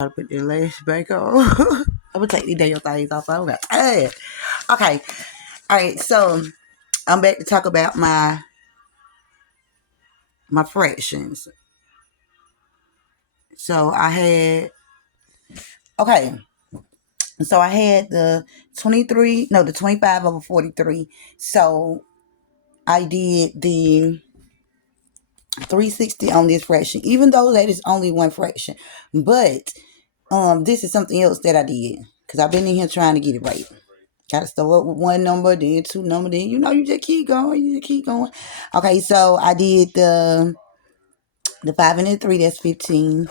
Gotta put the lash back on. I'm gonna take these damn things off. I got tired. Okay. All right. So I'm back to talk about my fractions. So I had okay. So I had the 25 over 43. So I did the 360 on this fraction, even though that is only one fraction. But this is something else that I did because I've been in here trying to get it right. Gotta start with one number, then two number, then you just keep going, you just keep going. Okay, so I did the 5 and the 3, that's 15.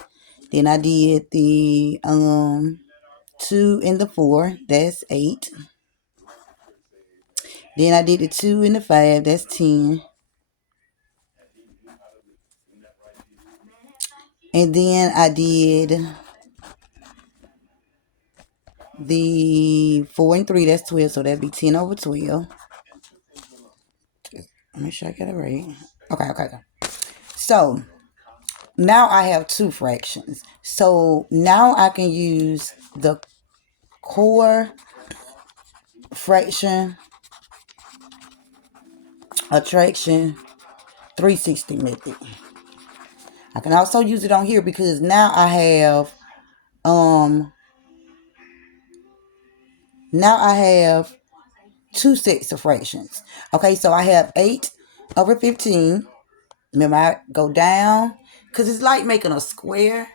Then I did the 2 and the 4, that's 8. Then I did the 2 and the 5, that's 10. And then I did the 4 and 3, that's 12, so that'd be 10 over 12. Make sure I get it right. Okay. So now I have two fractions. So now I can use the core fraction attraction 360 method. I can also use it on here because now I have two sets of fractions. Okay, so I have 8 over 15. Remember, I go down because it's like making a square.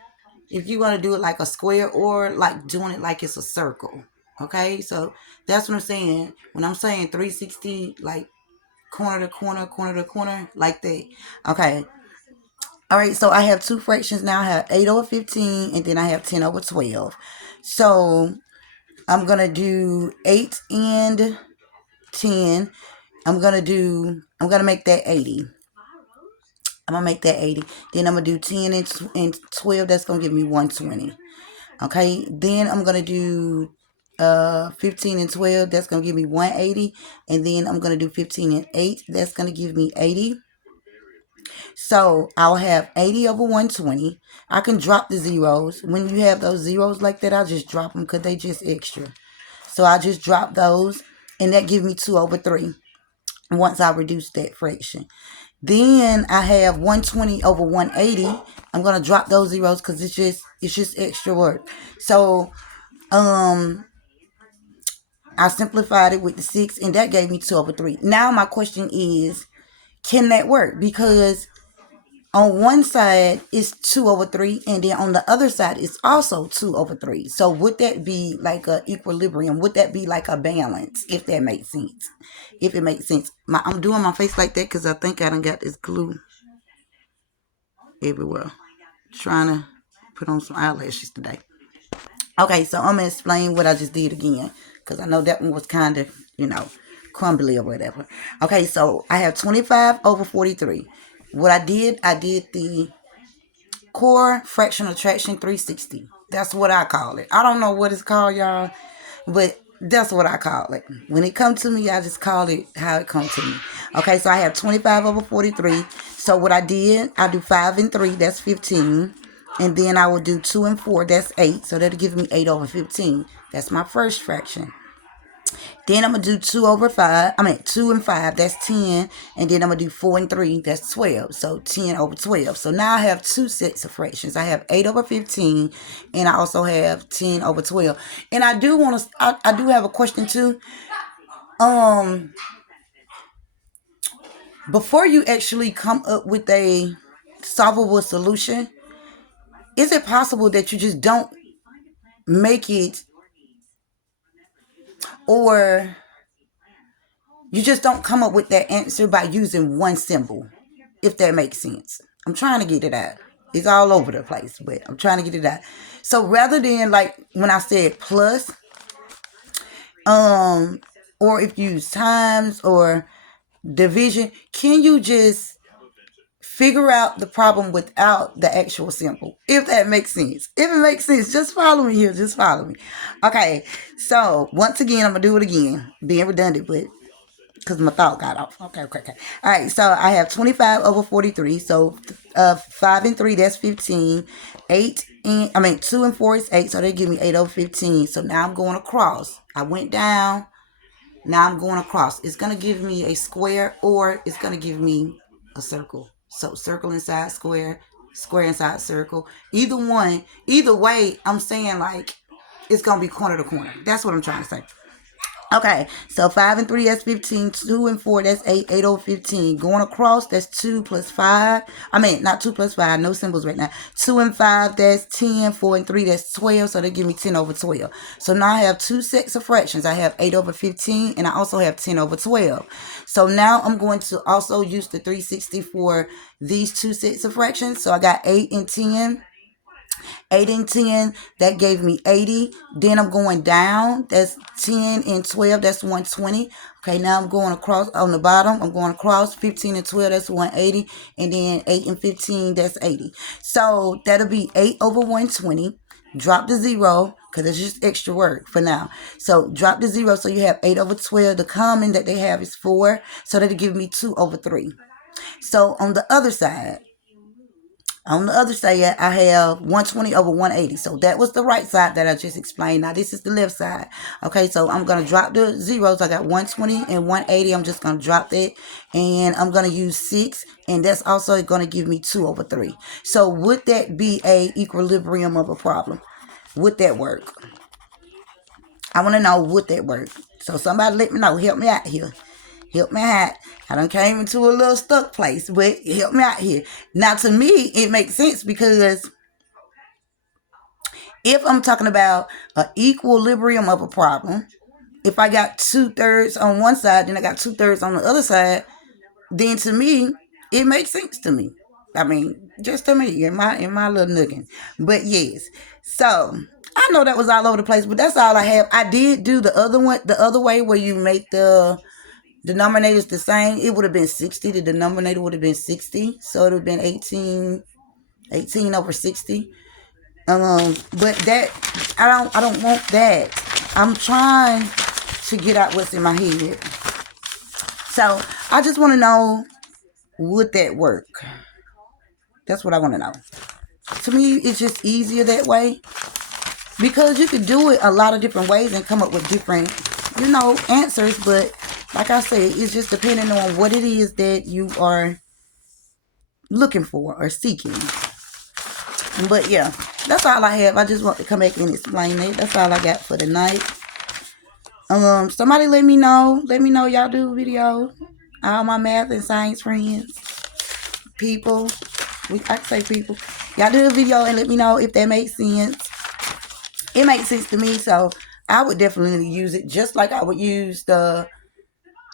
If you want to do it like a square or like doing it like it's a circle. Okay, so that's what I'm saying. When I'm saying 360, like corner to corner, corner to corner, like that. Okay. All right, so I have two fractions now. I have 8 over 15, and then I have 10 over 12. So I'm going to do 8 and 10. I'm going to make that 80. I'm going to make that 80. Then I'm going to do 10 and 12. That's going to give me 120. Okay, then I'm going to do 15 and 12. That's going to give me 180. And then I'm going to do 15 and 8. That's going to give me 80. So I'll have 80 over 120. I can drop the zeros. When you have those zeros like that, I'll just drop them because they just extra. So I just drop those, and that gives me 2 over 3 once I reduce that fraction. Then I have 120 over 180. I'm going to drop those zeros because it's just extra work. So I simplified it with the 6, and that gave me 2 over 3. Now my question is, can that work? Because on one side it's 2 over 3, and then on the other side it's also 2 over 3. So would that be like a equilibrium? Would that be like a balance, if that makes sense? If it makes sense. I'm doing my face like that because I think I done got this glue everywhere. Trying to put on some eyelashes today. Okay, so I'm going to explain what I just did again because I know that one was kind of, crumbly or whatever. Okay, so I have 25 over 43. What I did the core fraction attraction 360. That's what I call it. I don't know what it's called, y'all, but that's what I call it. When it comes to me, I just call it how it comes to me. Okay, so I have 25 over 43. So what I do 5 and 3, that's 15. And then I will do 2 and 4, that's 8. So that'll give me 8 over 15. That's my first fraction. Then I'm going to do 2 and 5, that's 10. And then I'm going to do 4 and 3, that's 12. So 10 over 12. So now I have two sets of fractions. I have 8 over 15, and I also have 10 over 12. And I do want to, I do have a question too. Before you actually come up with a solvable solution, is it possible that you just don't make it, or you just don't come up with that answer by using one symbol, if that makes sense? I'm trying to get it out. It's all over the place, but I'm trying to get it out. So rather than like when I said plus, or if you use times or division, can you just figure out the problem without the actual symbol? If that makes sense. If it makes sense, just follow me here. Just follow me. Okay, so once again, I'm going to do it again. Being redundant, but because my thought got off. Okay. All right, so I have 25 over 43. So 5 and 3, that's 15. 8 and 2 and 4 is 8, so they give me 8 over 15. So now I'm going across. I went down. Now I'm going across. It's going to give me a square, or it's going to give me a circle. So circle inside square, square inside circle. Either one, either way, I'm saying like it's going to be corner to corner. That's what I'm trying to say. Okay, so 5 and 3, that's 15. 2 and 4, that's 8. 8 over 15. Going across, that's 2 plus 5. Not 2 plus 5. No symbols right now. 2 and 5, that's 10. 4 and 3, that's 12. So they give me 10 over 12. So now I have two sets of fractions. I have 8 over 15, and I also have 10 over 12. So now I'm going to also use the 360 for these two sets of fractions. So I got 8 and 10. 8 and 10, that gave me 80. Then I'm going down. That's 10 and 12. That's 120. Okay, now I'm going across on the bottom. I'm going across 15 and 12. That's 180. And then 8 and 15, that's 80. So that'll be 8 over 120. Drop the 0 because it's just extra work for now. So drop the 0. So you have 8 over 12. The common that they have is 4. So that'll give me 2 over 3. So on the other side, I have 120 over 180. So that was the right side that I just explained. Now this is the left side. Okay, so I'm going to drop the zeros. I got 120 and 180. I'm just going to drop that. And I'm going to use 6. And that's also going to give me 2 over 3. So would that be a equilibrium of a problem? Would that work? I want to know, would that work? So somebody let me know. Help me out here. Help me out. I done came into a little stuck place, but help me out here. Now, to me, it makes sense because if I'm talking about an equilibrium of a problem, if I got 2/3 on one side, then I got 2/3 on the other side, then to me, it makes sense to me. Just to me, in my little noggin. But yes, so I know that was all over the place, but that's all I have. I did do the other way where you make the denominator's the same. It would have been 60. The denominator would have been 60. So it would have been 18 over 60. But that I don't want that. I'm trying to get out what's in my head. So I just want to know, would that work? That's what I want to know. To me, it's just easier that way. Because you could do it a lot of different ways and come up with different, answers. But like I said, it's just depending on what it is that you are looking for or seeking. But yeah, that's all I have. I just want to come back and explain it. That's all I got for tonight. Somebody let me know. Let me know y'all do video. All my math and science friends. People. I can say people. Y'all do a video and let me know if that makes sense. It makes sense to me, so I would definitely use it just like I would use the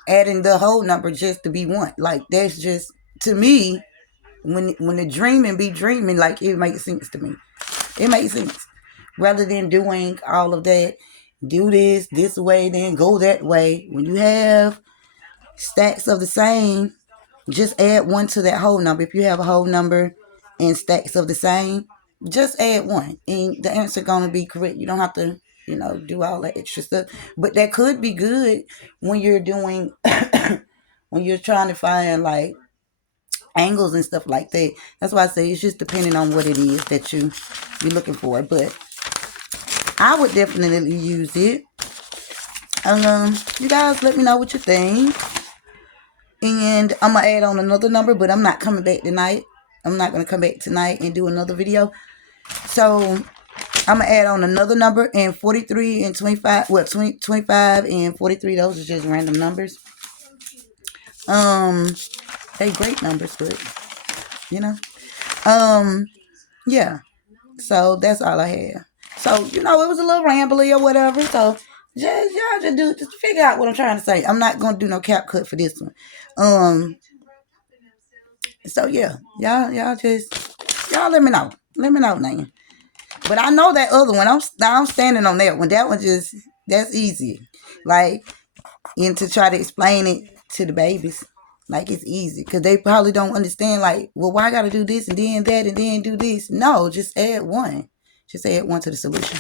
adding the whole number just to be one. Like, that's just, to me, when the dreaming be dreaming, like, it makes sense to me. It makes sense. Rather than doing all of that, do this way, then go that way. When you have stacks of the same, just add 1 to that whole number. If you have a whole number and stacks of the same, just add 1 and the answer gonna be correct. You don't have to, do all that extra stuff. But that could be good when you're doing when you're trying to find like angles and stuff like that. That's why I say it's just depending on what it is that you're looking for. But I would definitely use it. You guys let me know what you think. And I'm going to add on another number, but I'm not coming back tonight. I'm not going to come back tonight and do another video. So I'm going to add on another number, and 43 and 25, 25 and 43, those are just random numbers. They great numbers, but, yeah. So that's all I have. So, it was a little rambly or whatever. So y'all just figure out what I'm trying to say. I'm not going to do no cap cut for this one. So yeah, y'all let me know. Let me know, man. But I know that other one. I'm standing on that one. That one that's easy. Like, and to try to explain it to the babies, like, it's easy because they probably don't understand. Like, well, why I got to do this and then that and then do this? No, just add 1. Just add 1 to the solution.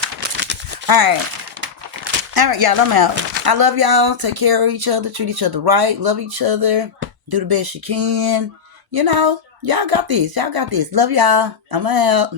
All right, y'all. I'm out. I love y'all. Take care of each other. Treat each other right. Love each other. Do the best you can. Y'all got this. Love y'all. I'm out.